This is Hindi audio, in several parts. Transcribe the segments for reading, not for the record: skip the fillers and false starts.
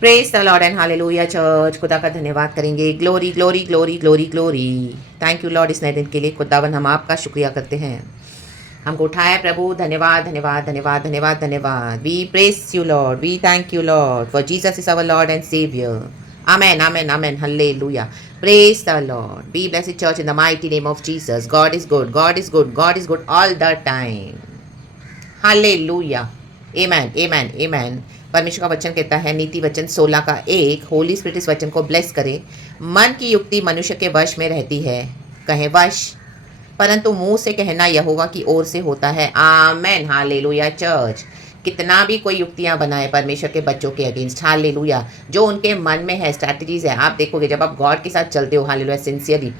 Praise the Lord and hallelujah church. खुदा का धन्यवाद करेंगे। Glory glory glory glory glory. Thank you Lord इस नए दिन के लिए। खुदावन हम आपका शुक्रिया करते हैं, हमको उठाया प्रभु। धन्यवाद धन्यवाद धन्यवाद धन्यवाद धन्यवाद। We praise you Lord, we thank you Lord for Jesus is our Lord and Saviour. Amen amen amen hallelujah. Praise the Lord. Be blessed church in the mighty name of Jesus. God is good. God is good. God is good all the time. Hallelujah. Amen amen amen. परमेश्वर का वचन कहता है, नीति वचन 16 का 1, होली स्पिरिट इस वचन को ब्लेस करे। मन की युक्ति मनुष्य के वश में रहती है, कहे वश, परंतु मुंह से कहना यहोवा की ओर से होता है। Amen hallelujah church. कितना भी कोई युक्तियां बनाए परमेश्वर के बच्चों के अगेंस्ट, हालेलुया, जो उनके मन में है, स्ट्रैटेजीज है, आप देखोगे जब आप गॉड के साथ चलते हो, हालेलुया, सिंसियरली,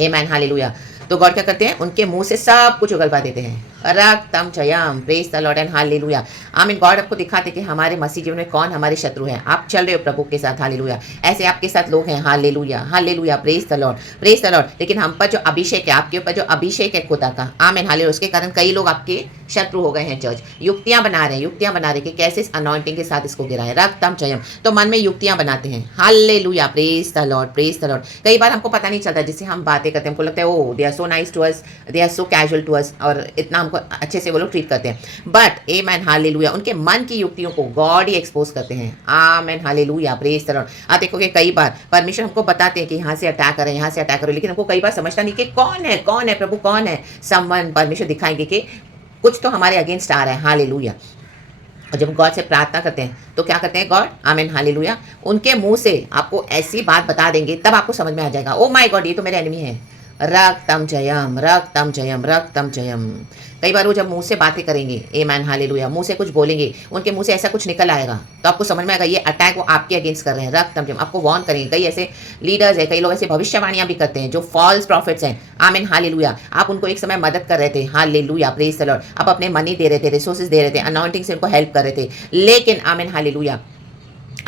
आमेन हालेलुया, तो गॉड क्या करते हैं, उनके मुंह से सब कुछ उगलवा देते हैं। रक्तम जयम, praise the Lord and hallelujah. Amen. God आपको दिखाते कि हमारे मसीह जीवन में कौन हमारे शत्रु हैं। आप चल रहे हो प्रभु के साथ, हालेलुया, ऐसे आपके साथ लोग हैं, hallelujah hallelujah, praise the Lord, praise the Lord. लेकिन हम पर जो अभिषेक है, आपके ऊपर जो अभिषेक है खुदा का, आमीन हालेलुया, उसके कारण कई लोग आपके शत्रु हो गए हैं चर्च। युक्तियां बना रहे हैं, युक्तियां बना रहे हैं कि कैसे इस अनॉइंटिंग के साथ इसको गिराएं। रक्तम जयम, तो मन में युक्तियां बनाते हैं, hallelujah, praise the Lord, praise the Lord. कई बार हमको पता नहीं चलता, जिससे हम बातें करते हैं, हमको लगता है oh they are so nice to us, they are so casual to us, और इतना हमको अच्छे से वो लोग ट्रीट करते हैं। बट आमेन हालेलुया, उनके मन की युक्तियों को गॉड ही एक्सपोज करते हैं। आमेन हालेलुया, प्रेज द लॉर्ड। आप देखोगे कई बार परमेश्वर हमको बताते हैं कि यहाँ से अटैक करें, यहाँ से अटैक करो, लेकिन हमको कई बार समझता नहीं कि कौन है प्रभु, कौन है। समवन, परमेश्वर दिखाएंगे कि कुछ तो हमारे अगेंस्ट आ रहा है, हालेलुया। और जब गॉड से प्रार्थना करते हैं तो क्या करते हैं गॉड, आमीन हालेलुया, उनके मुंह से आपको ऐसी बात बता देंगे, तब आपको समझ में आ जाएगा, ओ माय गॉड, ये तो मेरे एनिमी है। रक्तम जयम रक्तम जयम रक्तम जयम। कई बार वो जब मुंह से बातें करेंगे, आमीन हालेलुया, मुंह से कुछ बोलेंगे, उनके मुंह से ऐसा कुछ निकल आएगा, तो आपको समझ में आएगा ये अटैक वो आपके अगेंस्ट कर रहे हैं। रक्तम जयम, आपको वार्न करेंगे। कई ऐसे लीडर्स है, कई लोग ऐसे भविष्यवाणियां भी करते हैं जो फॉल्स प्रॉफिट्स हैं, आमीन हालेलुया। आप उनको एक समय मदद कर रहे थे, हालेलुया, प्रेज द लॉर्ड, आप अपने मनी दे रहे थे, रिसोर्सेज दे रहे थे, अनॉइंटिंग से उनको हेल्प कर रहे थे, लेकिन आमीन हालेलुया,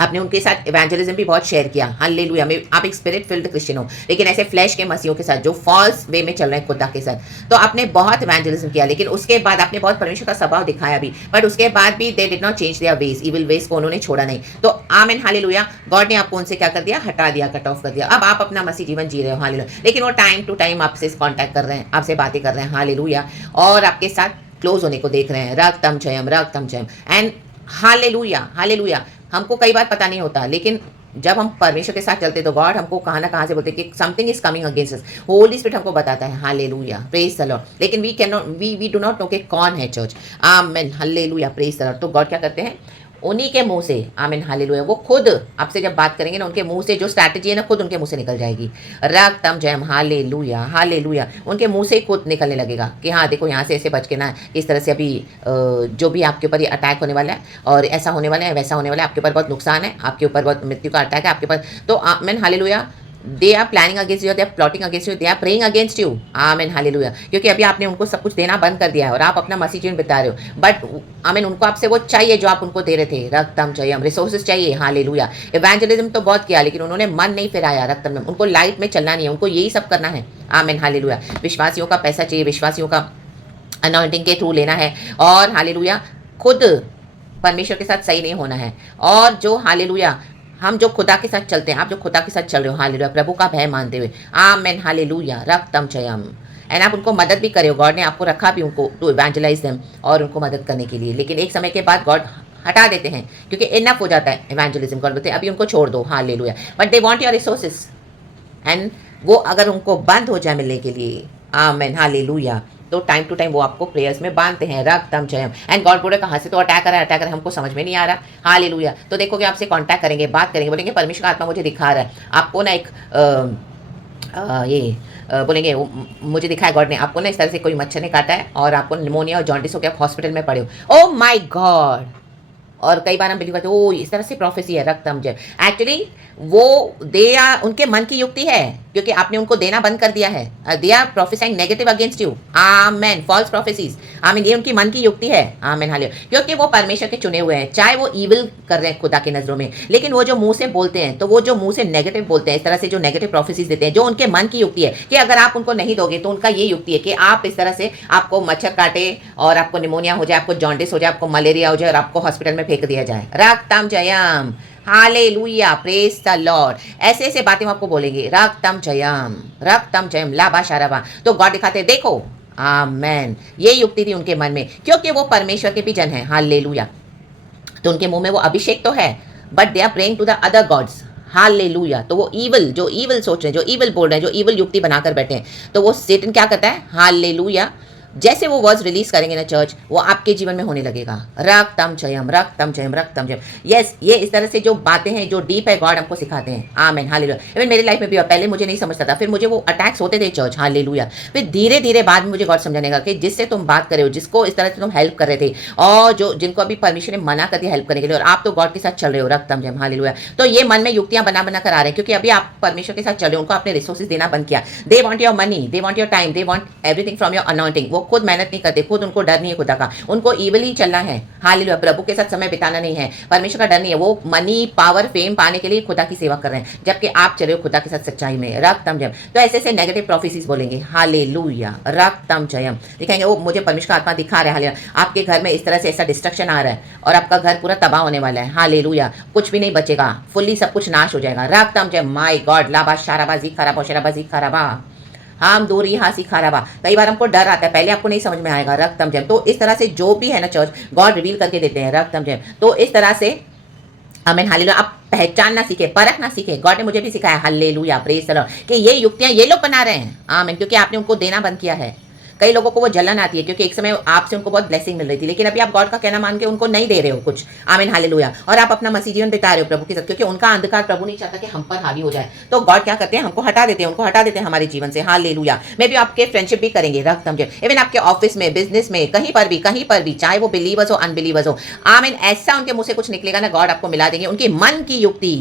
आपने उनके साथ इवेंजलिज्म भी बहुत शेयर किया, हालेलुया, में आप एक स्पिरिट फिल्ड क्रिश्चियन हो, लेकिन ऐसे फ्लैश के मसीहों के साथ जो फॉल्स वे में चल रहे हैं खुदा के साथ, तो आपने बहुत इवेंजलिज्म किया, लेकिन उसके बाद आपने बहुत परमेश्वर का स्वभाव दिखाया भी, बट उसके बाद भी they did not change their ways, evil ways को उन्होंने छोड़ा नहीं। तो आमीन हालेलुया, गॉड ने आपको उनसे क्या कर दिया, हटा दिया, कट ऑफ कर दिया। अब आप अपना मसीह जीवन जी रहे हो, हालेलुया, लेकिन वो टाइम टू टाइम आपसे कॉन्टैक्ट कर रहे हैं, आपसे बातें कर रहे हैं, हालेलुया, और आपके साथ क्लोज होने को देख रहे हैं। रक्तम जयम एंड हालेलुया हालेलुया। हमको कई बार पता नहीं होता, लेकिन जब हम परमेश्वर के साथ चलते तो गॉड हमको कहाँ ना कहाँ से बोलते कि something is coming against us. Holy spirit हमको बताता है, हालेलुया, प्रेज द लॉर्ड, लेकिन we can not, we do not know कि कौन है church. Amen hallelujah, praise the Lord. तो गॉड क्या करते हैं, उन्हीं के मुंह से, आमीन हालेलुया, वो खुद आपसे जब बात करेंगे ना, उनके मुंह से जो स्ट्रैटेजी है ना, खुद उनके मुंह से निकल जाएगी। रक्तम जयम, हालेलुया हालेलुया, उनके मुंह से खुद निकलने लगेगा कि हाँ देखो, यहाँ से ऐसे बच के ना, इस तरह से अभी जो भी आपके ऊपर ये अटैक होने वाला है, और ऐसा होने वाला है, वैसा होने वाला है, आपके ऊपर बहुत नुकसान है, आपके ऊपर बहुत मृत्यु का अटैक है आपके ऊपर। तो amen hallelujah, they are planning against you, they are plotting against you, they are praying against you, amen hallelujah, क्योंकि अभी आपने उनको सब कुछ देना बंद कर दिया है और आप अपना मसीह जीवन बिता रहे हो, बट आमीन उनको आपसे वो चाहिए जो आप उनको दे रहे थे। रक्तम जयम, रिसोर्सेज चाहिए, हालेलुया। इवेंजलिज्म तो बहुत किया, लेकिन उन्होंने मन नहीं फिराया रक्तम में, उनको लाइट में चलना नहीं है, उनको यही सब करना है, आमीन हालेलुया। विश्वासियों का पैसा चाहिए, विश्वासियों का अनॉइंटिंग के थ्रू लेना है, और हालेलुया खुद परमेश्वर के साथ सही नहीं होना है। और जो हालेलुया, हम जो खुदा के साथ चलते हैं, आप जो खुदा के साथ चल रहे हो, हालेलुया, प्रभु का भय मानते हुए, आमेन हालेलुया, रक्तम जयम, एंड आप उनको मदद भी करे हो, गॉड ने आपको रखा भी उनको टू इवेंजलाइज देम, और उनको मदद करने के लिए, लेकिन एक समय के बाद गॉड हटा देते हैं, क्योंकि इनफ हो जाता है इवेंजलिज्म। गॉड बोलते हैं अभी उनको छोड़ दो, hallelujah, but they want your resources, and वो अगर उनको बंद हो जाए मिलने के लिए, आमेन हालेलुया, तो टाइम टू टाइम वो आपको प्रेयर्स में बांधते हैं। रक्तम जयम, एंड गॉड बोले कहाँ से तो अटैकर है, हमको समझ में नहीं आ रहा, हालेलुया। तो देखोगे आपसे कांटेक्ट करेंगे, बात करेंगे, बोलेंगे परमेश्वर का आत्मा मुझे दिखा रहा है आपको ना, एक बोलेंगे मुझे दिखा है गॉड ने आपको ना, इस तरह से कोई मच्छर ने काटा है और आपको निमोनिया और जॉन्डिस हो गया, आप हॉस्पिटल में पड़े हो, ओ माई गॉड। और कई बार हम बिलीव करते ओ इस तरह से प्रोफेसी है, रक्तम जय, एक्चुअली वो दे आर, उनके मन की युक्ति है, क्योंकि आपने उनको देना बंद कर दिया है। They are prophesying negative against you, amen, false prophecies, amen, ये उनकी मन की युक्ति है, आमीन हालेलुया, क्योंकि वो परमेश्वर के चुने हुए हैं, चाहे वो इविल कर रहे हैं खुदा की नजरों में, लेकिन वो जो मुंह से बोलते हैं, तो वो जो मुंह से नेगेटिव बोलते हैं, इस तरह से जो नेगेटिव प्रोफेसीज देते हैं, जो उनके मन की युक्ति है कि अगर आप उनको नहीं दोगे तो उनका ये युक्ति है कि आप इस तरह से, आपको मच्छर काटे और आपको निमोनिया हो जाए, आपको जॉन्डिस हो जाए, आपको मलेरिया हो जाए, और आपको हॉस्पिटल में फेंक दिया जाए। रक्तम जयम, हालेलुया, प्रेज द लॉर्ड। ऐसे ऐसे बातें हम आपको बोलेंगे, रक्तम जयम लाबा शाराबा। तो गॉड दिखाते हैं, देखो आमेन। ये युक्ति थी उनके मन में, क्योंकि वो परमेश्वर के भी जन है। हालेलुया। तो उनके मुंह में वो अभिषेक तो है, but they are praying to the other gods. Hallelujah. तो वो जो ईवल सोच रहे हैं, जो ईवल बोल रहे हैं, जो ईवल युक्ति बनाकर बैठे हैं, तो वो सेटन क्या करता है? हालेलुया। जैसे वो वर्ड्स रिलीज करेंगे ना चर्च, वो आपके जीवन में होने लगेगा। रक्तम जयम, रक्तम जयम, रक्तम जयम। यस, ये इस तरह से जो बातें हैं, जो डीप है, गॉड हमको सिखाते हैं। आमेन, हालेलुया। इवन मेरी लाइफ में भी पहले मुझे नहीं समझता था, फिर मुझे वो अटैक्स होते थे चर्च। हालेलुया। फिर धीरे धीरे बाद में मुझे गॉड समझाने का कि जिससे तुम बात कर रहे हो, जिसको इस तरह से तुम हेल्प कर रहे थे, और जो जिनको अभी परमेश्वर ने मना कर दिया हेल्प करने के लिए, और आप तो गॉड के साथ चल रहे हो। रक्तम जयम, हालेलुया। तो ये मन में युक्तियां बना बना कर आ रहे हैं, क्योंकि अभी आप परमेश्वर के साथ चल रहे हो, उनको अपने रिसोर्सेज देना बंद किया। They want your money, they want your time, they want everything from your anointing. वो खुद मेहनत नहीं करते, खुद उनको डर नहीं है खुदा का, उनको इवली चलना है। हालेलुया। प्रभु के साथ समय बिताना नहीं है, परमेश्वर का डर नहीं है। वो मनी, पावर, फेम पाने के लिए खुदा की सेवा कर रहे हैं, जबकि आप चले हो खुदा के साथ सच्चाई में। रक्तम जयम। तो ऐसे ऐसे नेगेटिव प्रोफेसीज बोलेंगे। हालेलुया, रक्तम जयम। दिखाएंगे वो मुझे परमेश्वर का आत्मा दिखा रहा है। हालेलुया। आपके घर में इस तरह से ऐसा डिस्ट्रक्शन आ रहा है, और आपका घर पूरा तबाह होने वाला है। हालेलुया। कुछ भी नहीं बचेगा, फुल्ली सब कुछ नाश हो जाएगा। रक्तम जयम। माय गॉड, लाबा शाराबाजी खराबा शराबाजी खराबा, हम दूरी हाँ सिखा रहा। कई बार हमको डर आता है, पहले आपको नहीं समझ में आएगा। रक्तम जयम। तो इस तरह से जो भी है ना चर्च, गॉड रिवील करके देते हैं। रक्तम जयम। तो इस तरह से आमीन, हालेलुया। आप पहचानना सीखे, परखना सीखे। गॉड ने मुझे भी सिखाया, हालेलुया, प्रेज द लॉर्ड, कि ये युक्तियां ये लोग बना रहे हैं। आमीन, क्योंकि आपने उनको देना बंद किया है। कई लोगों को वो जलन आती है, क्योंकि एक समय आपसे उनको बहुत ब्लेसिंग मिल रही थी, लेकिन अभी आप गॉड का कहना मान के उनको नहीं दे रहे हो कुछ। आमीन, हालेलुया। और आप अपना मसीह जीवन बिता रहे हो प्रभु के साथ, क्योंकि उनका अंधकार प्रभु नहीं चाहता कि हम पर हावी हो जाए। तो गॉड क्या करते हैं? हमको हटा देते हैं, उनको हटा देते हैं हमारे जीवन से। हालेलुया। मैं भी आपके फ्रेंडशिप भी करेंगे। रक्तम जयम। इवन आपके ऑफिस में, बिजनेस में, कहीं पर भी, चाहे वो बिलीवर्स हो, अनबिलीवर्स हो, आमीन, ऐसा उनके मुंह से कुछ निकलेगा ना, गॉड आपको मिला देंगे। उनके मन की युक्ति,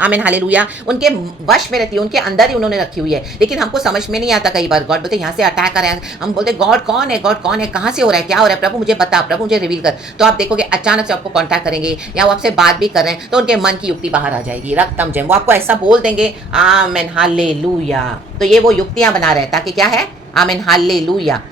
आमीन, हालेलुया, उनके वश में रहती है, उनके अंदर ही उन्होंने रखी हुई है, लेकिन हमको समझ में नहीं आता। कई बार गॉड बोलते यहाँ से अटैक आ रहे हैं, हम बोलते गॉड कौन है, गॉड कौन है, कहाँ से हो रहा है, क्या हो रहा है, प्रभु मुझे बता, प्रभु मुझे रिवील कर। तो आप देखोगे अचानक से आपको कॉन्टैक्ट करेंगे, या वो आपसे बात भी कर रहे हैं, तो उनके मन की युक्ति बाहर आ जाएगी। रक्तम जयम। वो आपको ऐसा बोल देंगे, आमीन, हालेलुया। तो ये वो युक्तियां बना रहे हैं, ताकि क्या है? आमीन, हालेलुया,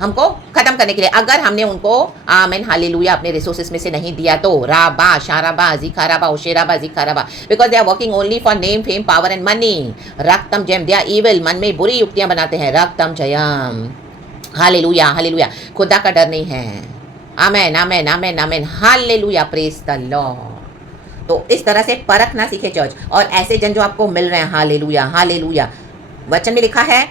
हमको खत्म करने के लिए। अगर हमने उनको आमीन, हालेलुया, अपने रिसोर्सेस में से नहीं दिया, तो राबा शाराबा जिखाराबा ओशेराबा जिखाराबा, because they are working only for name, fame, power and money. रक्तम जयम। दे आर इविल, मन में बुरी युक्तियां बनाते हैं। रक्तम जयम, हालेलुया, हालेलुया। खुदा का डर नहीं है। Amen, amen, amen, amen, hallelujah, praise the Lord. तो इस तरह से परखना सीखे चर्च, और ऐसे जन जो आपको मिल रहे हैं। Hallelujah, hallelujah. वचन में लिखा है,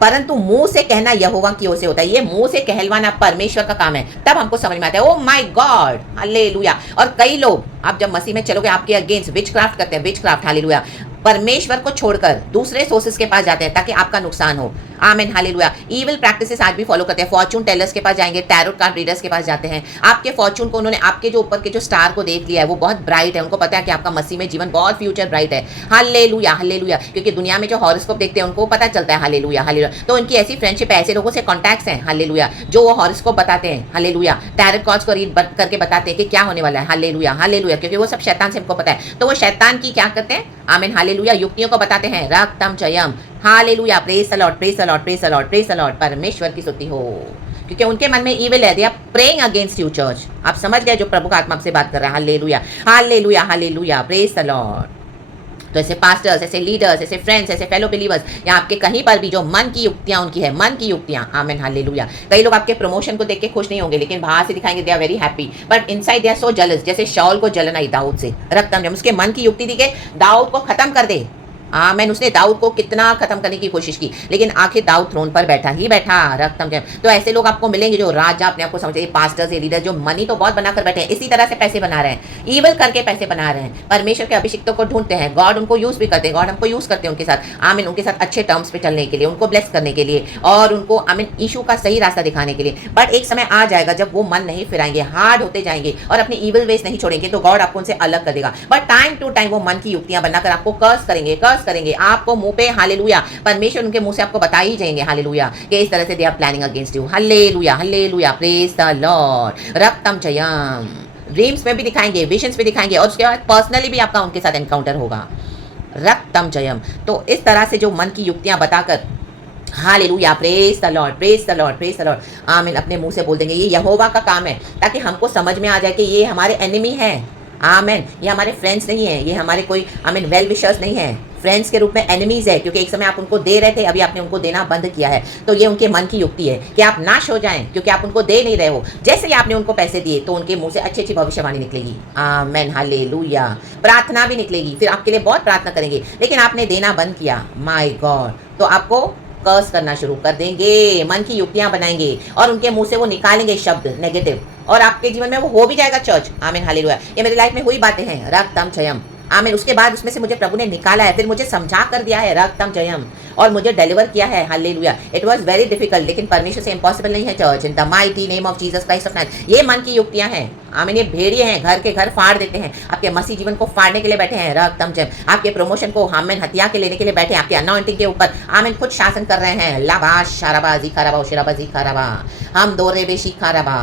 परंतु मुंह से कहना यहोवा की ओर से होता है। ये मुंह से कहलवाना परमेश्वर का काम है। तब हमको समझ में आता है, ओ माय गॉड, हालेलुया। और कई लोग, आप जब मसीह में चलोगे, आपके अगेंस्ट विचक्राफ्ट करते हैं, विचक्राफ्ट, हालेलुया, परमेश्वर को छोड़कर दूसरे सोर्सेस के पास जाते हैं, ताकि आपका नुकसान हो। आमीन, हालेलुया। इविल प्रैक्टिसेस आज भी फॉलो करते हैं। फॉर्चून टेलर्स के पास जाएंगे, टैरो कार्ड रीडर्स के पास जाते हैं। आपके फॉर्चून को उन्होंने, आपके जो ऊपर के जो स्टार को देख लिया है, वो बहुत ब्राइट है, उनको पता है कि आपका मसीह में जीवन बहुत फ्यूचर ब्राइट है। Hallelujah, hallelujah. क्योंकि दुनिया में जो हॉरोस्कोप देखते हैं, उनको पता चलता है। Hallelujah, hallelujah. तो उनकी ऐसी फ्रेंडशिप है, ऐसे लोगों से कॉन्टैक्ट्स हैं। हालेलुया। जो वो हॉरोस्कोप बताते हैं, हालेलुया, टैरो कार्ड्स को रीड करके बताते हैं कि क्या होने वाला है। Hallelujah, hallelujah. क्योंकि वो सब शैतान से हमको पता है, तो वो शैतान की क्या करते हैं? आमीन, हालेलुया, युक्तियों को बताते हैं। रक्तम जयम, hallelujah, praise the Lord, praise the Lord, praise the Lord, praise the Lord. परमेश्वर की स्तुति हो, क्योंकि उनके मन में इविल है। They are praying against you church. आप समझ गए जो प्रभु का आत्मा आपसे बात कर रहा है। Hallelujah, hallelujah, hallelujah, praise the Lord. तो ऐसे पास्टर्स, ऐसे लीडर्स, ऐसे फ्रेंड्स, ऐसे फेलो बिलीवर्स, या आपके कहीं पर भी जो मन की युक्तियां उनकी है, मन की युक्तियां, आमीन, हालेलुया। कई लोग आपके प्रमोशन को देख के खुश नहीं होंगे, लेकिन बाहर से दिखाएंगे they are very happy, but inside they are so jealous. जैसे शाऊल को जलन आई दाऊद से। रक्तम जयम। उसके मन की युक्ति थी कि दाऊद को खत्म कर दे। आमीन। उसने दाऊद को कितना खत्म करने की कोशिश की, लेकिन आखिर दाऊद थ्रोन पर बैठा ही बैठा। रक्तम जयम। तो ऐसे लोग आपको मिलेंगे जो राजा अपने आप को समझते हैं, पास्टर्स, लीडर, जो मनी तो बहुत बनाकर बैठे हैं, इसी तरह से पैसे बना रहे हैं, ईवल करके पैसे बना रहे हैं। परमेश्वर के अभिषिक्तों को ढूंढते हैं, गॉड उनको यूज भी करते हैं, गॉड हमको यूज करते हैं उनके साथ। आमीन। उनके साथ अच्छे टर्म्स पे चलने के लिए, उनको ब्लेस करने के लिए, और उनको आमीन यीशु का सही रास्ता दिखाने के लिए। बट एक समय आ जाएगा जब वो मन नहीं फिराएंगे, हार्ड होते जाएंगे, और अपनी ईवल वेज नहीं छोड़ेंगे, तो गॉड आपको उनसे अलग कर देगा। बट टाइम टू टाइम वो मन की युक्तियां बनाकर आपको कर्स करेंगे आपको मुंह पे। हालेलुया। परमेश्वर उनके मुंह से आपको बता ही जाएंगे, हालेलुया, कि इस तरह से they are planning against you. Hallelujah, hallelujah, praise the Lord. रक्तम जयम। ड्रीम्स में भी दिखाएंगे, विजन्स में दिखाएंगे, और उसके बाद पर्सनली भी आपका उनके साथ एनकाउंटर होगा। रक्तम जयम। तो इस तरह से जो मन की युक्तियां बताकर, hallelujah, praise the Lord, praise the Lord, praise the Lord, आमीन, अपने मुंह से बोल देंगे। ये यहोवा का काम है, ताकि हमको समझ में आ जाए कि ये हमारे एनिमी है। आमेन। ये हमारे फ्रेंड्स नहीं है, ये हमारे कोई आमेन वेल विशर्स नहीं है, फ्रेंड्स के रूप में एनिमीज है, क्योंकि एक समय आप उनको दे रहे थे, अभी आपने उनको देना बंद किया है। तो ये उनके मन की युक्ति है कि आप नाश हो जाएं, क्योंकि आप उनको दे नहीं रहे हो। जैसे ही आपने उनको पैसे दिए तो उनके मुंह से अच्छी अच्छी भविष्यवाणी निकलेगी, आमेन, हालेलुया। प्रार्थना भी निकलेगी, फिर आपके लिए बहुत प्रार्थना करेंगे, लेकिन आपने देना बंद किया, माय गॉड, तो आपको कर्स करना शुरू कर देंगे, मन की युक्तियां बनाएंगे और उनके मुंह से वो निकालेंगे शब्द नेगेटिव, और आपके जीवन में वो हो भी जाएगा चर्च, आमीन, हालेलुया। ये मेरी लाइफ में हुई बातें हैं, रक्तम जयम, आमीन। उसके बाद उसमें से मुझे प्रभु ने निकाला है, फिर मुझे समझा कर दिया है, रक्तम जयम, और मुझे डिलीवर किया है, hallelujah. It was very difficult, लेकिन परमेश्वर से इम्पॉसिबल नहीं है church, in the mighty name of Jesus Christ of Nazareth. ये मन की युक्तियां हैं, आमीन। ये भेड़िए हैं, घर के घर फाड़ देते हैं, आपके मसीह जीवन को फाड़ने के लिए बैठे हैं, रक्तम जयम। आपके प्रमोशन को आमीन हथिया के लेने के लिए बैठे हैं, आपके अनॉइंटिंग के ऊपर आमीन खुद शासन कर रहे हैं, लाबाश शाराबाजी खराबा शिराबाजी खराबा, हम दौरे बेशी खराबा,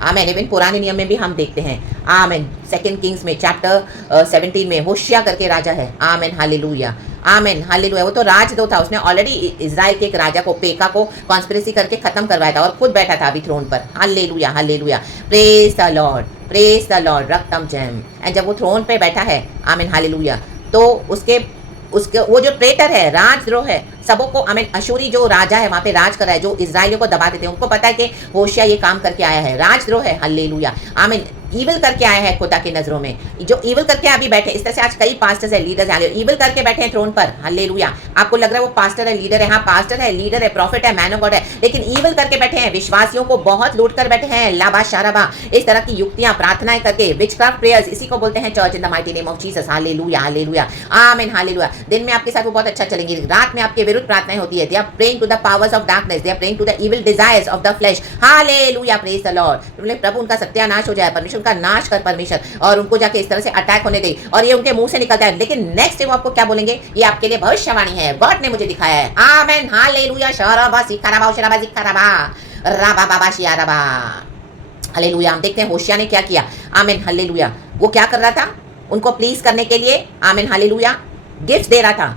आमेन। इवन पुराने नियम में भी हम देखते हैं, आमेन। 2 किंग्स में चैप्टर 17 में होशिया करके राजा है, आमेन, हालेलुया, आमेन, हालेलुया। वो तो राजदूत था, उसने ऑलरेडी इजराइल के एक राजा को, पेका को कॉन्स्पिरेसी करके खत्म करवाया था, और खुद बैठा था अभी थ्रोन पर, hallelujah, hallelujah, praise the Lord, praise the Lord, रक्तम जयम। एंड जब वो थ्रोन पे बैठा है, आमेन, हालेलुया, तो उसके वो जो ट्रेटर है, राजद्रोह है, सबों को आमीन, अशूरी जो राजा है वहां पे राज कर रहा है, जो इजराइलियों को दबा देते हैं, उनको पता है कि होशिया ये काम करके आया है, राजद्रोह है, हालेलुया, आमीन, ईविल करके आया है खुदा की नजरों में, जो ईविल करके अभी बैठे। इस तरह से आज कई पास्टर्स है, लीडर्स है, ईविल करके बैठे हैं थ्रोन पर, हालेलुया। आपको लग रहा है वो पास्टर है, लीडर है, हाँ पास्टर है, लीडर है, प्रॉफिट है, मैन ऑफ गॉड है, लेकिन ईविल करके बैठे हैं, विश्वासियों को बहुत लूट कर बैठे हैं, लाबा शाराबा, इस तरह की युक्तियां, प्रार्थनाएं करके, विचक्राफ्ट प्रेयर्स, इसी को बोलते हैं church, in the mighty name of Jesus, hallelujah, hallelujah, आमीन, हालेलुया। दिन में आपके साथ वो बहुत अच्छा चलेंगी, रात में आपके विरुद्ध प्रार्थनाएं होती है, they are praying to the powers of darkness, they are praying to the evil desires of the flesh, hallelujah, praise the Lord. प्रभु उनका सत्यानाश हो जाए, परमेश्वर का नाश कर परमेश्वर, और उनको जाके इस तरह से अटैक होने दे, और ये उनके मुंह से निकलता है, लेकिन नेक्स्ट डे वो आपको क्या बोलेंगे, ये आपके लिए भविष्यवाणी है, वर्ड ने मुझे दिखाया है, आमेन, हालेलुया, शराबा सिखाराबा शराबा सिखाराबा राबा बाबा शियाराबा, हालेलुया। हम देखते हैं होशिया ने क्या किया, आमीन, हालेलुया। वो क्या कर रहा था, उनको प्लीज करने के लिए, आमीन, हालेलुया, गिफ्ट दे रहा था,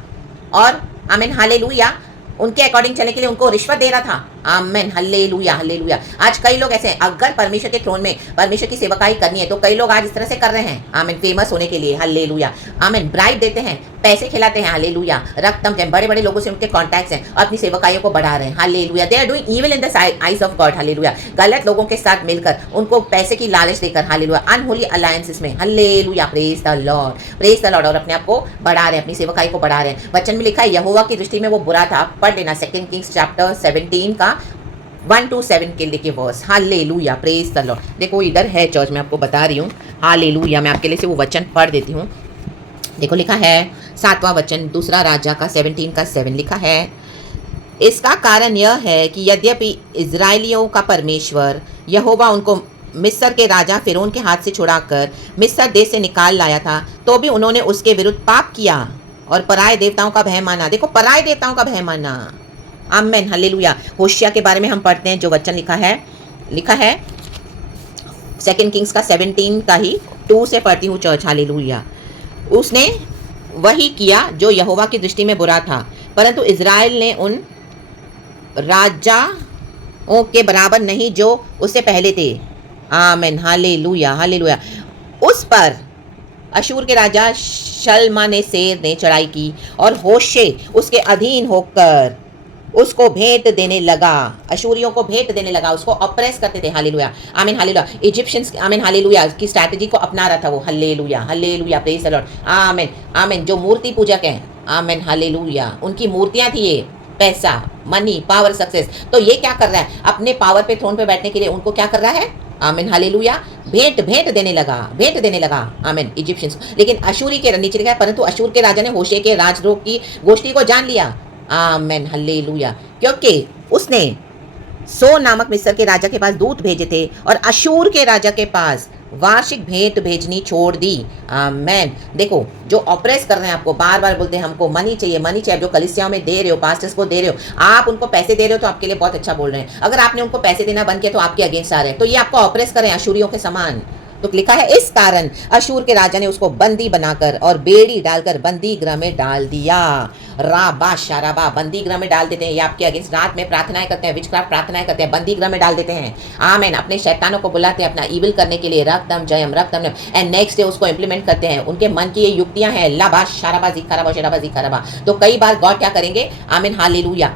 और आमीन, हालेलुया, उनके अकॉर्डिंग चलने के लिए उनको रिश्वत दे रहा था, आमेन, हालेलुया, हालेलुया। आज कई लोग ऐसे हैं, अगर परमेश्वर के थ्रोन में परमेश्वर की सेवकाई करनी है तो कई लोग आज इस तरह से कर रहे हैं, आमेन, फेमस होने के लिए, हालेलुया, आमेन, ब्राइब देते हैं, पैसे खिलाते हैं, हालेलुया, रक्तम जयम, बड़े बड़े लोगों से उनके कॉन्टैक्ट्स हैं, और अपनी सेवकाइयों को बढ़ा रहे हैं, hallelujah. They are doing evil in the eyes of God, hallelujah, गलत लोगों के साथ मिलकर उनको पैसे की लालच देकर, हालेलुया, अनहोली अलायंसेस में, hallelujah, praise the Lord, praise the Lord, और अपने आप को बढ़ा रहे हैं, अपनी सेवकाई को बढ़ा रहे हैं। वचन में लिखा है यहोवा की दृष्टि में वो बुरा था, पढ़ लेना 2 किंग्स चैप्टर 17 का 1 to 7 के लिए verse, hallelujah, praise the Lord. देखो इधर है चर्च, मैं आपको बता रही हूँ, हालेलुया। मैं आपके लिए से वो वचन पढ़ देती हूँ। देखो लिखा है 7वां वचन, दूसरा राजा का 17 का 7 लिखा है, इसका कारण यह है कि यद्यपि इजराइलियों का परमेश्वर यहोवा उनको मिस्र के राजा फिरौन के हाथ से छुड़ाकर मिस्र देश से निकाल लाया था, तो भी उन्होंने उसके विरुद्ध पाप किया और पराये देवताओं का भय माना। देखो, पराये देवताओं का भय माना, आमेन, हालेलुया। होशिया के बारे में हम पढ़ते हैं, जो वचन लिखा है 2 किंग्स का 17 का ही 2 से पढ़ती हूँ चर्च, हालेलुया। उसने वही किया जो यहोवा की दृष्टि में बुरा था, परंतु इजराइल ने उन राजाओं के बराबर नहीं जो उससे पहले थे, आमेन, हालेलुया, हालेलुया। उस पर अशूर के राजा शल्मानेसेर ने चढ़ाई की और होशे उसके अधीन होकर उसको भेंट देने लगा, अशूरियों को भेंट देने लगा, उसको ऑप्रेस करते थे, हालेलुया, आमीन, हालेलुया। इजिप्शियंस, आमीन, हालेलुया, की स्ट्रैटेजी को अपना रहा था वो, hallelujah, hallelujah, praise the Lord, आमीन, आमीन। जो मूर्ति पूजक हैं, आमीन, हालेलुया, उनकी मूर्तियां थी ये, पैसा, मनी, पावर, सक्सेस। तो ये क्या कर रहा है, अपने पावर पे, थ्रोन पे बैठने के लिए उनको क्या कर रहा है, आमीन, हालेलुया, भेंट देने लगा, आमीन, इजिप्शियंस। लेकिन अशूरी के नीचे लिखा है, परंतु अशूर के राजा ने होशे के राजद्रोह की गोष्ठी को जान लिया, आमेन, हालेलुया, क्योंकि उसने सो नामक मिस्र के राजा के पास दूत भेजे थे और अशूर के राजा के पास वार्षिक भेंट भेजनी छोड़ दी, आमेन। देखो, जो ऑपरेस कर रहे हैं आपको, बार बार बोलते हैं हमको मनी चाहिए, मनी चाहिए, जो कलीसियाओं में दे रहे हो, पास्टर्स को दे रहे हो, आप उनको पैसे दे रहे हो तो आपके लिए बहुत अच्छा बोल रहे हैं। अगर आपने उनको पैसे देना बंद किया तो आपके अगेंस्ट आ रहे हैं, तो ये आपको ऑपरेस करें अशूरियों के समान, तो लिखा है इस कारण अशूर के राजा ने उसको बंदी बनाकर और बेड़ी डालकर बंदी गृह में डाल दिया। राबा शाराबा, बंदी गृह में डाल देते हैं। ये आपके अगेंस्ट रात में प्रार्थनाएं करते हैं, विचक्राफ्ट प्रार्थनाएं करते हैं, बंदी गृह में डाल देते हैं। आमेन। अपने शैतानों को बुलाते हैं अपना इविल करने के लिए, रक्तम जयम रक्तम, एंड नेक्स्ट डे उसको इंप्लीमेंट करते हैं। उनके मन की ये युक्तियां हैं, लाबा शाराबा जिखाराबा शराबा जिखाराबा। तो कई बार गॉड क्या करेंगे, आमीन हालेलुया,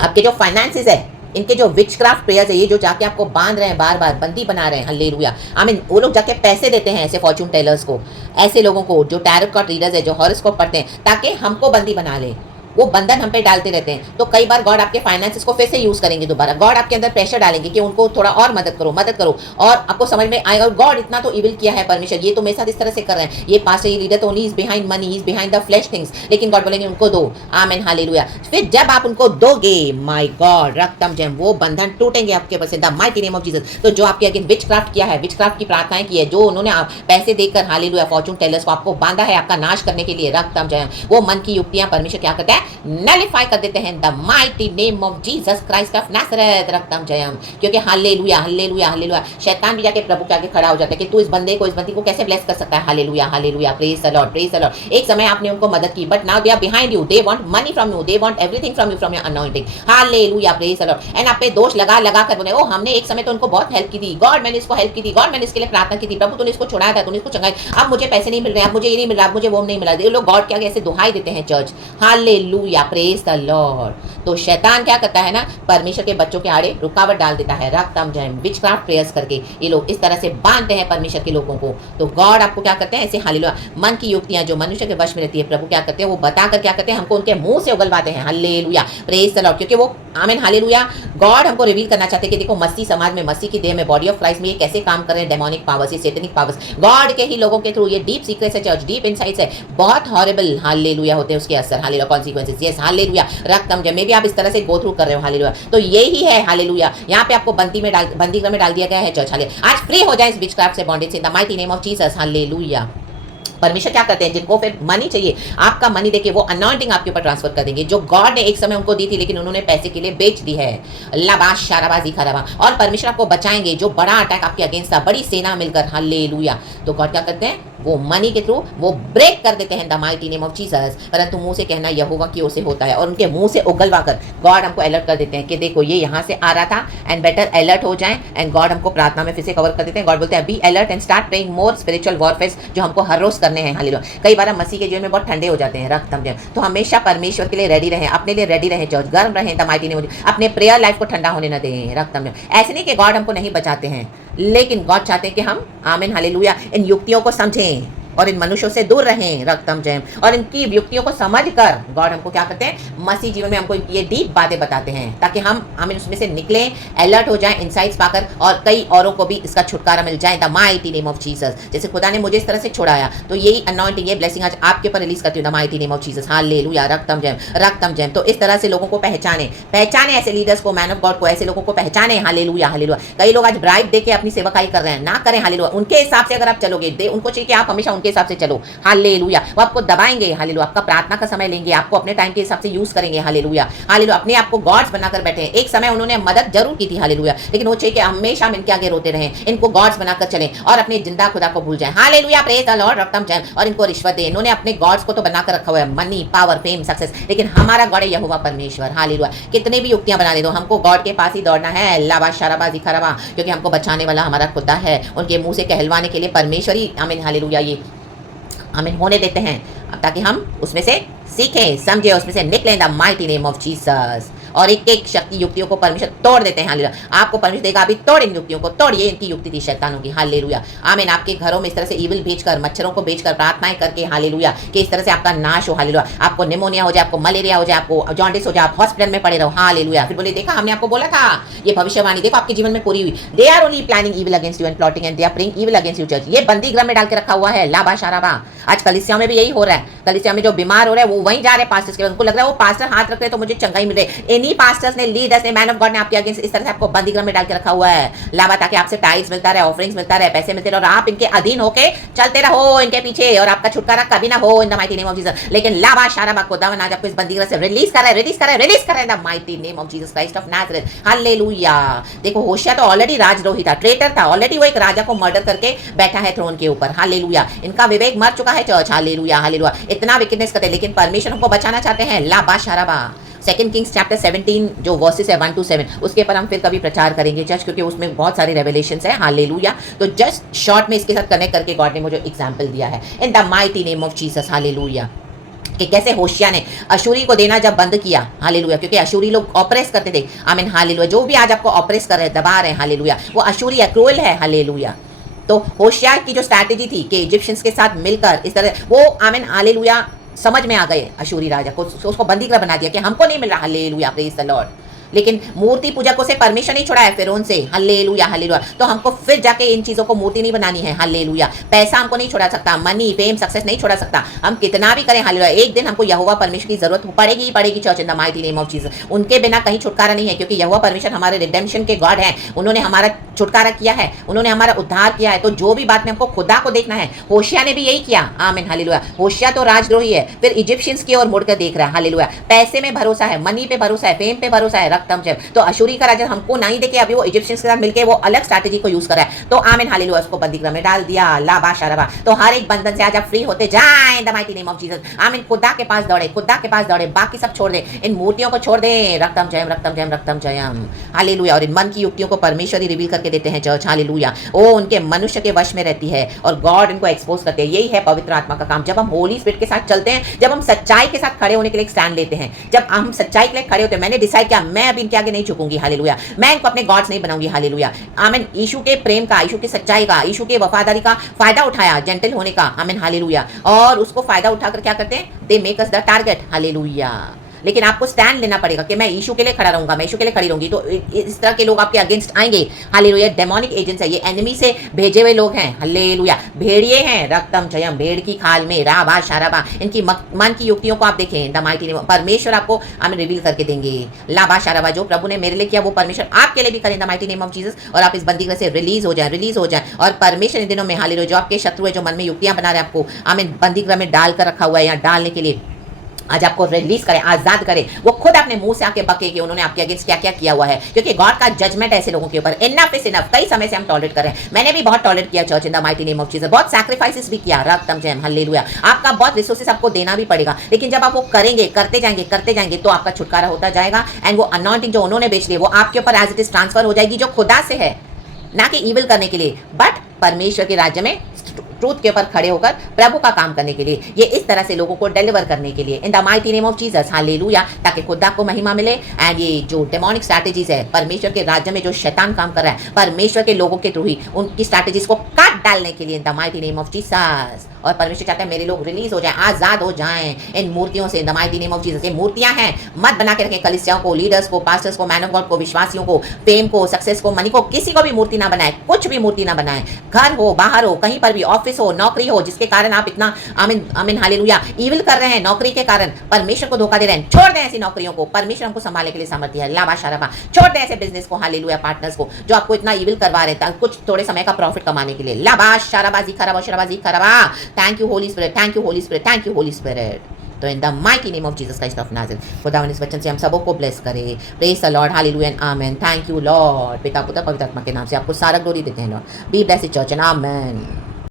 आपके जो फाइनेंसेस है, इनके जो विचक्राफ्ट प्रेयर्स है, ये जो जाके आपको बांध रहे हैं, बार बार बंदी बना रहे हैं, हालेलुया, आमीन, वो लोग जाके पैसे देते हैं ऐसे फॉर्च्यून टेलर्स को, ऐसे लोगों को जो टैरोट कार्ड रीडर्स है, जो हॉरोस्कोप पढ़ते हैं, ताकि हमको बंदी बना ले। वो बंधन हम पे डालते रहते हैं। तो कई बार गॉड आपके फाइनेंसेस को फिर से यूज करेंगे दोबारा। गॉड आपके अंदर प्रेशर डालेंगे कि उनको थोड़ा और मदद करो, और आपको समझ में आएगा गॉड इतना तो इविल किया है परमेश्वर, ये तो मेरे साथ इस तरह से कर रहे हैं, ये पास ये लीडर तो only is behind money, is behind the flash things, लेकिन गॉड बोलेंगे उनको दो। Amen hallelujah. फिर जब आप उनको दोगे, माय गॉड, रक्तम जैम, वो बंधन टूटेंगे आपके ऊपर से, the mighty name of Jesus. तो जो आपके अगेंस्ट विचक्राफ्ट किया है, विचक्राफ्ट की प्रार्थनाएं की है, जो उन्होंने पैसे देकर हालेलुया फॉर्च्यून टेलर्स को आपको बांधा है आपका नाश करने के लिए, रक्तम जैम, वो मन की युक्तियां परमेश्वर क्या करता है, नलिफाई कर देते हैं। The mighty name of Jesus Christ of Nazareth, रक्तम जयम। क्योंकि हालेलुया हालेलुया हालेलुया, शैतान भी जाके प्रभु के आगे खड़ा हो जाता है कि तू इस बंदे को, इस बंदी को कैसे ब्लेस कर सकता है। Hallelujah hallelujah, praise the Lord, praise the Lord. एक समय आपने उनको मदद की, but now they are behind you, they want money from you, they want everything from you, from your anointing. Hallelujah, praise the Lord. And आप पे दोष लगा लगा कर बोले, ओ हमने एक समय तो उनको बहुत हेल्प की थी, गॉड मैंने इसको हेल्प की थी, गॉड मैंने इसके लिए प्रार्थना की थी, प्रभु तूने इसको छुड़ाया था, तूने इसको चंगाया, अब मुझे पैसे नहीं मिल रहे, अब मुझे ये नहीं मिल रहा, अब मुझे वो नहीं मिला। ये लोग गॉड के आगे ऐसे दुहाई देते हैं church. Hallelujah, praise the Lord. तो शैतान क्या करता है ना, परमेश्वर के बच्चों के आड़े रुकावट डाल देता है, रक्तम जयम, विचक्राफ्ट प्रेयर्स करके ये लोग इस तरह से बांधते हैं परमेश्वर के लोगों को। तो गॉड आपको क्या करते हैं, ऐसे हालेलुया, मन की युक्तियां जो मनुष्य के वश में रहती है, प्रभु क्या करते हैं, वो बताकर क्या करते हैं, हमको उनके मुंह से उगलवाते हैं। Hallelujah, praise the Lord. क्योंकि वो आमीन हालेलुया, गॉड हमको रिवील करना चाहते हैं कि देखो मसीह समाज में, मसीह की देह में, बॉडी ऑफ क्राइस्ट में ये कैसे काम कर रहे हैं, डेमोनिक पावर्स, ये सैतानिक पावर्स, गॉड के ही लोगों के थ्रू, ये डीप सीक्रेट्स है चर्च, डीप इनसाइट्स है, बहुत हॉरिबल हालेलुया होते हैं उसके असर, हालेलुया, कॉन्सिक्वेंसेस। यस हालेलुया, रक्तम जयम। मे भी आप इस तरह से गो थ्रू कर रहे हो, हालेलुया। तो यही है हालेलुया, यहाँ पे आपको बंदी गृह में डाल दिया गया है चर्च। हालेलुया, आज फ्री हो जाए इस विचक्राफ्ट से, बॉन्डेज से, the mighty name of Jesus. Hallelujah. परमेश्वर क्या करते हैं, जिनको फिर मनी चाहिए, आपका मनी देके वो अनॉइंटिंग आपके ऊपर ट्रांसफर कर देंगे, जो गॉड ने एक समय उनको दी थी लेकिन उन्होंने पैसे के लिए बेच दी है। लाबाश शाराबाजी खराबा। और परमेश्वर आपको बचाएंगे, जो बड़ा अटैक आपके अगेंस्ट था, बड़ी सेना मिलकर, हालेलुया। तो गॉड क्या करते हैं, वो मनी के थ्रू वो ब्रेक कर देते हैं, the mighty name of Jesus. परंतु मुंह से कहना यहोवा की ओर से होता है, और उनके मुंह से उगलवा कर गॉड हमको अलर्ट कर देते हैं कि देखो ये यहाँ से आ रहा था, एंड बेटर अलर्ट हो जाए। एंड गॉड हमको प्रार्थना में फिर से कवर कर देते हैं। गॉड बोलते हैं be alert and start praying more spiritual warfare, जो हमको हर रोज करने हैं। हालेलुया। कई बार हम मसीह के जीवन में बहुत ठंडे हो जाते हैं, रक्तम जयम। तो हमेशा परमेश्वर के लिए रेडी रहें, अपने लिए रेडी रहें चर्च, गर्म रहें, द माइटी नेम ऑफ, अपने प्रेयर लाइफ को ठंडा होने न दें, रक्तम जयम। ऐसे नहीं कि गॉड हमको नहीं बचाते हैं, लेकिन गॉड चाहते हैं कि हम आमीन हालेलुया इन युक्तियों को समझें और इन मनुष्यों से दूर रहें, रक्तम जयम। और इनकी युक्तियों को समझकर गॉड हमको क्या करते हैं, मसीह जीवन में हमको ये डीप बातें बताते हैं, ताकि हम उसमें से निकलें, अलर्ट हो जाएं, इनसाइट्स पाकर, और कई औरों को भी इसका छुटकारा मिल जाए, the mighty name of Jesus. जैसे खुदा ने मुझे इस तरह से छुड़ाया, तो यही अनॉइंटिंग, ये ब्लेसिंग आज आपके ऊपर रिलीज करती हूँ, the mighty name of Jesus. Hallelujah, रक्तम जयम, रक्तम जयम। तो इस तरह से लोगों को पहचाने ऐसे लीडर्स को, मैन ऑफ गॉड को, ऐसे लोगों को पहचाने। Hallelujah hallelujah. कई लोग आज ब्राइब देके अपनी सेवकाई कर रहे हैं, ना करें। हालेलुया, उनके हिसाब से अगर आप चलोगे, उनको चाहिए कि आप हमेशा उनके हिसाब से चलो। हालेलुया। वो आपको दबाएंगे, हालेलुया, आपका प्रार्थना का समय लेंगे, आपको अपने टाइम के हिसाब से यूज करेंगे। Hallelujah hallelujah. अपने आप को गॉड्स बनाकर बैठे हैं। एक समय उन्होंने मदद जरूर की थी, हालेलुया, लेकिन वो चाहिए कि हमेशा हम इनके आगे रोते रहें, इनको गॉड्स बनाकर चलें और अपने जिंदा खुदा को भूल जाएं। हालेलुया, प्रेज द लॉर्ड, रक्तम जयम। और इनको रिश्वत दें। इन्होंने अपने गॉड्स को तो बनाकर रखा हुआ है, मनी, पावर, फेम, सक्सेस, लेकिन हमारा गॉड है यहोवा परमेश्वर। हालेलुया। कितने भी युक्तियां बना दे दो, हमको गॉड के पास ही दौड़ना है, लाबा शाराबाजी खराबा, क्योंकि हमको बचाने वाला हमारा खुदा है। उनके मुंह से कहलवाने के लिए परमेश्वर ही आमीन हालेलुया ये हमें होने देते हैं, ताकि हम उसमें से सीखें, समझे, उसमें से निकलें, the mighty name of Jesus. और एक एक शक्ति युक्तियों को परमेश्वर तोड़ देते हैं। हालेलुया। आपको परमेश्वर देगा, अभी तोड़ इन युक्तियों को, तोड़िए। इनकी युक्ति थी शैतानों की। हालेलुया आमीन। आपके घरों में इस तरह से ईविल भेजकर, मच्छरों को भेजकर, प्रार्थनाएं करके, हालेलुया, कि इस तरह से आपका नाश हो। हालेलुया। आपको निमोनिया हो जाए, आपको मलेरिया हो जाए, आपको जॉन्डिस हो जाए, आप हॉस्पिटल में पड़े रहो। हालेलुया। फिर बोले देखा हमने आपको बोला था, ये भविष्यवाणी देखो आपके जीवन में पूरी हुई। They are only planning evil against you and plotting and they are praying evil against you church. ये बंदी गृह में डाल के रखा हुआ है, लाबा शाराबा। आज कलीसिया में भी यही हो रहा है, कलीसिया में जो बीमार हो रहे हैं वो वहीं जा रहे हैं पास्टर्स के पास, उनको लग रहा है वो पास्टर हाथ रख रहे तो मुझे चंगाई मिल रही है। इन्हीं पास्टर्स ने, लीडर्स ने, मैन ऑफ गॉड ने आपके अगेंस्ट इस तरह से आपको बंदीगृह में डाल के रखा हुआ है। लावा, ताकि आपसे टाइल्स मिलता रहे, ऑफरिंग्स मिलता रहे, पैसे मिलते रहे, और आप इनके अधीन होके चलते रहो इनके पीछे, और आपका छुटकारा कभी ना हो इन the mighty name of Jesus. लेकिन लावा शाराबा खुदावन आज आपको इस बंदीगृह से रिलीज कर रहा है, रिलीज कर रहा है, रिलीज कर रहा है इन the mighty name of Jesus Christ of Nazareth. Hallelujah. देखो होशिया तो ऑलरेडी राजद्रोही था, ट्रेटर था, ऑलरेडी वो एक राजा को मर्डर करके बैठा है थ्रोन के ऊपर। हालेलुया। इनका विवेक मर चुका है चर्च। Hallelujah, hallelujah. इतना विकेटनेस करते, लेकिन परमेश्वर हमको बचाना चाहते हैं। लाबा शाराबा। 2 किंग्स चैप्टर 17 जो वर्सेस है 1 to 7, उसके ऊपर हम फिर कभी प्रचार करेंगे चर्च, क्योंकि उसमें बहुत सारे रेवलेशंस है। हालेलुया। तो जस्ट शॉर्ट में इसके साथ कनेक्ट करके गॉड ने मुझे एग्जांपल दिया है इन the mighty name of Jesus. Hallelujah. कि कैसे होशिया ने अशूरी को देना जब बंद किया। हालेलुया। क्योंकि अशूरी लोग ऑपरेस करते थे। आमीन। हालेलुया। जो भी आज आपको ऑपरेस कर रहे हैं, दबा रहे हैं, हालेलुया, वो अशूरी है, क्रूएल है। हालेलुया। तो होशिया की जो स्ट्रैटेजी थी कि इजिप्शियंस के साथ मिलकर इस तरह, वो आमीन हालेलुया समझ में आ गए अशूरी राजा को, उसको बंदीगृह बना दिया कि हमको नहीं मिल रहा। Hallelujah, praise the Lord. लेकिन मूर्ति पूजकों से परमिशन नहीं छुड़ाया फिरौन से। Hallelujah, hallelujah. तो हमको फिर जाके इन चीजों को मूर्ति नहीं बनानी है। हालेलुया। पैसा हमको नहीं छुड़ा सकता, मनी, फेम, सक्सेस नहीं छुड़ा सकता, हम कितना भी करें। हालेलुया। एक दिन हमको यहोवा परमेश्वर की जरूरत पड़ेगी ही पड़ेगी church in the mighty name of Jesus. उनके बिना कहीं छुटकारा नहीं है, क्योंकि यहोवा परमेश्वर हमारे रिडेम्पशन के गॉड हैं। उन्होंने हमारा छुटकारा किया है, उन्होंने हमारा उद्धार किया है। तो जो भी बात में हमको खुदा को देखना है। होशिया ने भी यही किया। आमीन। हालेलुया। होशिया तो राजद्रोही है, फिर इजिप्शियंस की ओर मुड़कर देख रहा है। हालेलुया। पैसे में भरोसा है, मनी पे भरोसा है, फेम पे भरोसा है, रक्तम जब तो अशूरी का राजा हमको नहीं देखे, अभी वो इजिप्शियंस के साथ मिलकर वो अलग स्ट्रैटेजी को यूज कर रहा है। तो आमीन। हालेलुया। उसको बंदीगृह में डाल दिया। लाबा शाराबा। तो हर एक बंधन से आज आप फ्री होते जाएं इन the mighty name of Jesus. आमीन। खुदा के पास दौड़े, खुदा के पास दौड़े, बाकी सब छोड़ दे, इन मूर्तियों को छोड़ दे। रक्तम जयम, रक्तम जयम, रक्तम जयम। हालेलुया। और इन मन की युक्तियों को परमेश्वर ही रिवील करके देते हैं चर्च। हालेलुया। वो उनके मनुष्य के वश में रहती है और गॉड इनको एक्सपोज करते हैं। यही है पवित्र आत्मा का काम। जब हम होली स्पिरिट के साथ चलते हैं, जब हम सच्चाई के साथ खड़े होने के लिए स्टैंड लेते हैं, जब हम सच्चाई के लिए खड़े होते हैं, मैंने डिसाइड किया मैं अब इनके आगे नहीं झुकूंगी। हालेलुया। मैं इनको अपने गॉड्स नहीं बनाऊंगी। हालेलुया। आमीन। यीशु के प्रेम का, यीशु की सच्चाई का, यीशु के वफादारी का फायदा उठाया, जेंटल होने का। आमीन। हालेलुया। और उसको फायदा उठाकर क्या करते हैं? They make us the target. Hallelujah. लेकिन आपको स्टैंड लेना पड़ेगा कि मैं यीशु के लिए खड़ा रहूंगा, मैं यीशु के लिए खड़ी रहूंगी। तो इस तरह के लोग आपके अगेंस्ट आएंगे। हालेलुया। डेमोनिक एजेंट्स है, ये एनिमी से भेजे हुए लोग हैं। हालेलुया। भेड़िए हैं, रक्तम जयम, भेड़ की खाल में, राबा शाराबा। इनकी मन की युक्तियों को आप देखें, द माइटी नेम परमेश्वर आपको हमें रिवील करके देंगे। लाबा शाराबा। जो प्रभु ने मेरे लिए किया वो परमेश्वर आपके लिए भी करें the mighty name of Jesus. और आप इस बंदीगृह से रिलीज हो जाए, रिलीज हो जाए। और परमेश्वर इन दिनों में हालेलुया जो आपके शत्रु है, जो मन में युक्तियां बना रहे हैं आपको हमें बंदीगृह में डालकर रखा हुआ है, यहाँ डालने के लिए आज आपको रिलीज करें, आजाद करें। वो खुद अपने मुंह से आके बके कि उन्होंने आपके अगेंस्ट क्या क्या किया हुआ है, क्योंकि गॉड का जजमेंट ऐसे लोगों के ऊपर। Enough is enough. कई समय से हम टॉलरेट कर रहे हैं, मैंने भी बहुत टॉलरेट किया church in the mighty name of Jesus, बहुत सैक्रिफाइसेस भी किया। रक्तम जयम। हालेलुया। आपका बहुत रिसोर्सेस आपको देना भी पड़ेगा, लेकिन जब आप वो करेंगे, करते जाएंगे तो आपका छुटकारा होता जाएगा। एंड वो अनॉइंटिंग जो उन्होंने बेच ली वो आपके ऊपर एज इट इज ट्रांसफर हो जाएगी, जो खुदा से है, ना कि इविल करने के लिए, बट परमेश्वर के राज्य में ट्रूथ के ऊपर खड़े होकर प्रभु का काम करने के लिए। ये इस तरह से लोगों को डिलीवर करने के लिए इन the mighty name of Jesus. Hallelujah. ताकि खुदा को महिमा मिले। एंड ये जो डेमोनिक स्ट्रैटेजीज है, परमेश्वर के राज्य में जो शैतान काम कर रहा है, परमेश्वर के लोगों के थ्रू ही उनकी स्ट्रैटेजीज को काट डालने के लिए इन the mighty name of Jesus. और परमेश्वर चाहता है मेरे लोग रिलीज हो जाएं, आजाद हो जाएं इन मूर्तियों से इन the mighty name of Jesus. ये मूर्तियां हैं, मत बना के रखें कलीसियाओं को, लीडर्स को, पास्टर्स को, मैन ऑफ गॉड को, विश्वासियों को, फेम को, सक्सेस को, मनी को, किसी को भी मूर्ति ना बनाए, कुछ भी मूर्ति ना बनाए। घर हो, बाहर हो, कहीं पर भी, ऑफिस हो, नौकरी हो, जिसके कारण आप इतना आमीन आमीन हालेलुया इविल कर रहे हैं, नौकरी के कारण परमेश्वर को धोखा दे रहे हैं, छोड़ दें ऐसी नौकरियों को। परमेश्वर हमको संभालने के लिए सामर्थ्य है। लाबा शाराबा। छोड़ दें ऐसे बिजनेस को, हालेलुया, पार्टनर्स को जो आपको इतना इविल करवा रहे हैं कुछ थोड़े समय का प्रॉफिट कमाने के लिए। लाबा शाराबा जी खराबा शराबा जी खराबा। Thank you Holy Spirit, thank you Holy Spirit, thank you Holy Spirit. तो in the mighty name of Jesus Christ of Nazareth खुदावन इस वचन से हम सबों को ब्लेस करे। Praise the Lord. Hallelujah and amen. Thank you Lord. पिता पुत्र पवित्र आत्मा के नाम से आपको सारा ग्लोरी देते हैं Lord. Be blessed church and amen.